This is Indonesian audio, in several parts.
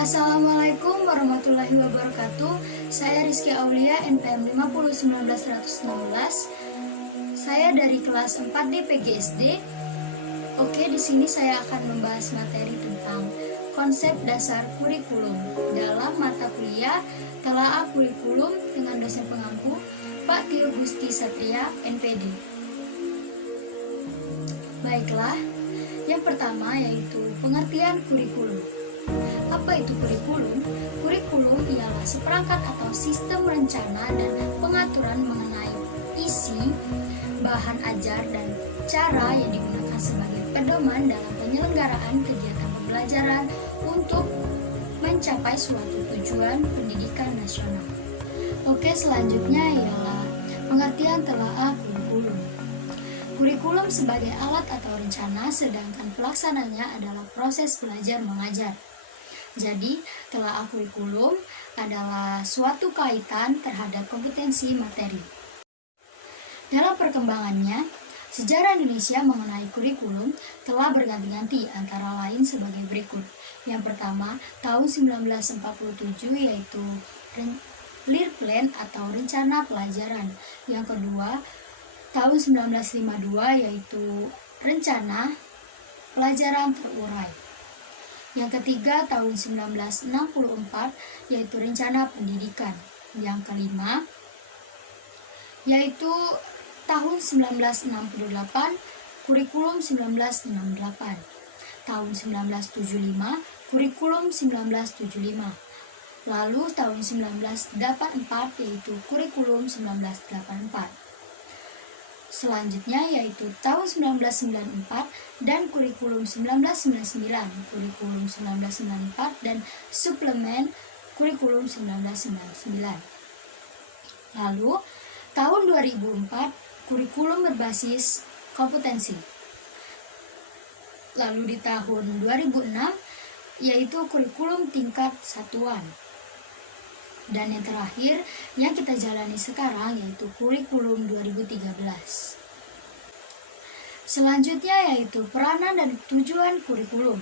Assalamualaikum warahmatullahi wabarakatuh. Saya Rizky Aulia, NPM 5019116. Saya dari kelas 4 di PGSD. Oke, di sini saya akan membahas materi tentang konsep dasar kurikulum dalam mata kuliah Telaah Kurikulum dengan dosen pengampu Pak Tio Gusti Satria, NPD. Baiklah, yang pertama yaitu pengertian kurikulum. Apa itu kurikulum? Kurikulum ialah seperangkat atau sistem rencana dan pengaturan mengenai isi, bahan ajar, dan cara yang digunakan sebagai pedoman dalam penyelenggaraan kegiatan pembelajaran untuk mencapai suatu tujuan pendidikan nasional. Oke, selanjutnya ialah pengertian telaah kurikulum. Kurikulum sebagai alat atau rencana, sedangkan pelaksananya adalah proses belajar mengajar. Jadi, telaah kurikulum adalah suatu kaitan terhadap kompetensi materi. Dalam perkembangannya, sejarah Indonesia mengenai kurikulum telah berganti-ganti antara lain sebagai berikut. Yang pertama, tahun 1947 yaitu Clear Plan atau Rencana Pelajaran. Yang kedua, tahun 1952 yaitu Rencana Pelajaran Terurai. Yang ketiga, tahun 1964 yaitu Rencana Pendidikan. Yang kelima yaitu tahun 1968 Kurikulum 1968. Tahun 1975 Kurikulum 1975. Lalu tahun 1984 yaitu Kurikulum 1984. Selanjutnya yaitu tahun 1994 dan Kurikulum 1999, Kurikulum 1994 dan Suplemen Kurikulum 1999. Lalu tahun 2004 Kurikulum berbasis kompetensi. Lalu di tahun 2006 yaitu Kurikulum tingkat satuan. Dan yang terakhir yang kita jalani sekarang yaitu Kurikulum 2013. Selanjutnya yaitu peranan dan tujuan kurikulum.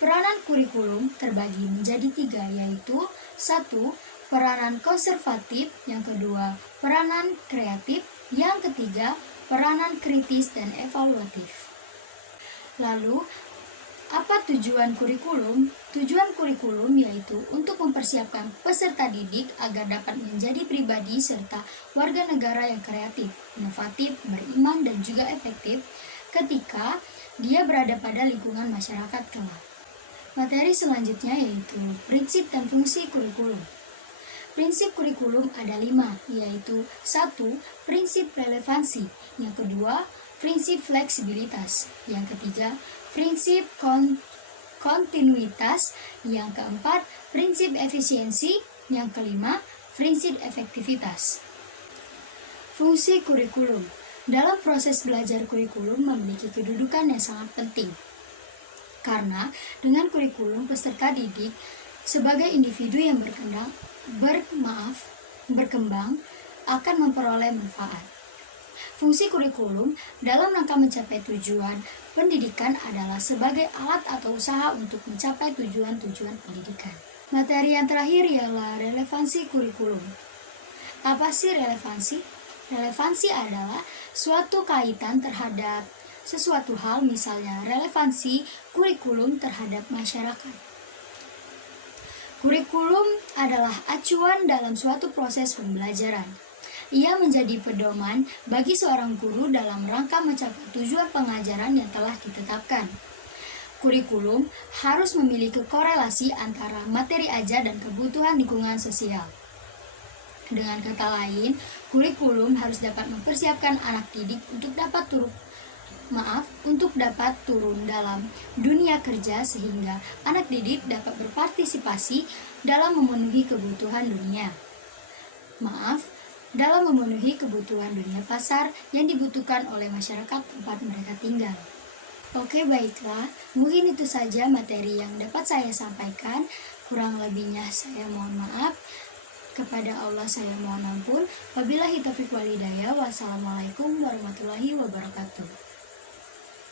Peranan kurikulum terbagi menjadi 3 yaitu 1. Peranan konservatif, yang kedua peranan kreatif, yang ketiga peranan kritis dan evaluatif. Lalu apa tujuan kurikulum? Tujuan kurikulum yaitu untuk mempersiapkan peserta didik agar dapat menjadi pribadi serta warga negara yang kreatif, inovatif, beriman, dan juga efektif ketika dia berada pada lingkungan masyarakat kelak. Materi selanjutnya yaitu prinsip dan fungsi kurikulum. Prinsip kurikulum ada 5, yaitu 1. Prinsip relevansi, yang kedua prinsip fleksibilitas, yang ketiga prinsip kontinuitas, yang keempat prinsip efisiensi, yang kelima prinsip efektivitas. Fungsi kurikulum. Dalam proses belajar kurikulum memiliki kedudukan yang sangat penting. Karena dengan kurikulum peserta didik sebagai individu yang berkembang akan memperoleh manfaat. Fungsi kurikulum dalam rangka mencapai tujuan pendidikan adalah sebagai alat atau usaha untuk mencapai tujuan-tujuan pendidikan. Materi yang terakhir ialah relevansi kurikulum. Apa sih relevansi? Relevansi adalah suatu kaitan terhadap sesuatu hal, misalnya relevansi kurikulum terhadap masyarakat. Kurikulum adalah acuan dalam suatu proses pembelajaran. Ia menjadi pedoman bagi seorang guru dalam rangka mencapai tujuan pengajaran yang telah ditetapkan. Kurikulum harus memiliki korelasi antara materi ajar dan kebutuhan lingkungan sosial. Dengan kata lain, kurikulum harus dapat mempersiapkan anak didik untuk dapat turun dalam dunia kerja sehingga anak didik dapat berpartisipasi dalam memenuhi kebutuhan dunia pasar yang dibutuhkan oleh masyarakat tempat mereka tinggal. Oke, baiklah, mungkin itu saja materi yang dapat saya sampaikan. Kurang lebihnya saya mohon maaf. Kepada Allah saya mohon ampun. Wabillahi taufiq wal hidayah. Wassalamualaikum warahmatullahi wabarakatuh.